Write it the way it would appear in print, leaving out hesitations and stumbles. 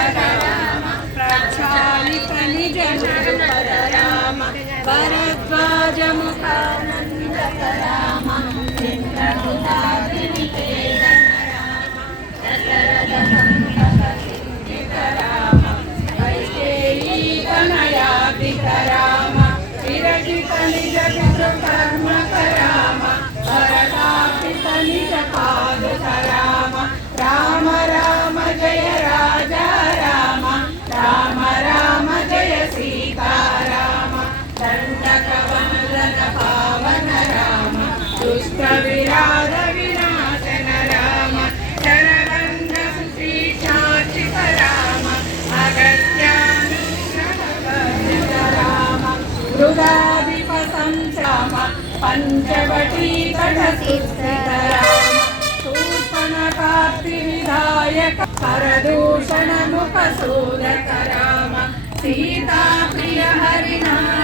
राम प्रक्षालित निज नृपद राम भरद्वाज मुखानंदक राम चित्रकुटाग्निवेदन राम दशरथ संतत राम वैदेही तनयापित राम विरचित निज पितृकर्मक राम भरतापित निज पादुक राम राम राम जय राजा राम राम राम जय सीता राम दंडकवनरन पावन राम दुष्ट विराध विनाशन राम शरबंध सुशीर्षाचित राम अगस्त्यानुग्रहवर्जित राम मृगाधिप संश्राम पंचवटी तटसुस्थित राम विधायक परदूषण मुख सूरक राम सीता प्रिय हरिना